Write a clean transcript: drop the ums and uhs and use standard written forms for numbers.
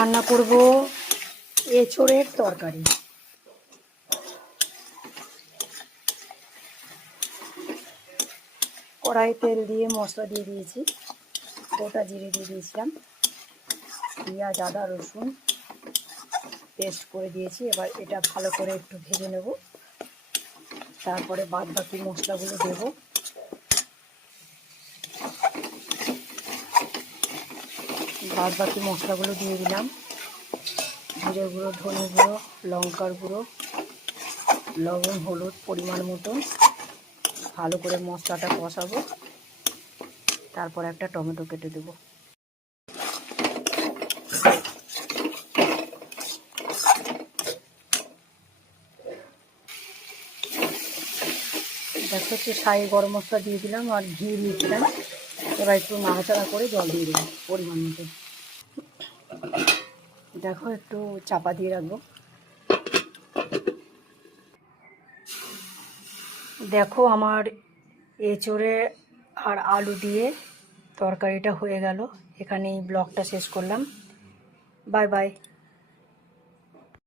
রান্না করব এঁচোড়ের তরকারি। কড়াই তেল দিয়ে মশলা দিয়ে দিয়েছি, গোটা জিরে দিয়ে দিয়েছিলাম, পেঁয়াজ আদা রসুন পেস্ট করে দিয়েছি। এবার এটা ভালো করে একটু ভেজে নেব, তারপরে বাদ বাকি মশলাগুলো দেব। বাদ বাকি মশলাগুলো দিয়ে দিলাম, জিরে গুঁড়ো, ধনে গুঁড়ো, লঙ্কার গুঁড়ো, লবণ, হলুদ পরিমাণ মতন। ভালো করে মশলাটা কষাবো, তারপর একটা টমেটো কেটে দেবো। দেখো একটু ছাই গরম মশলা দিয়ে দিলাম আর ঘি দিয়েছিলাম। এবার একটু নাড়াচাড়া করে জল দিয়ে দেবো পরিমাণ মতো। দেখো একটু চাপা দিয়ে রাখবো। দেখো আমার এঁচোড়ে আর আলু দিয়ে তরকারিটা হয়ে গেল। এখানেই ব্লগটা শেষ করলাম। Bye bye.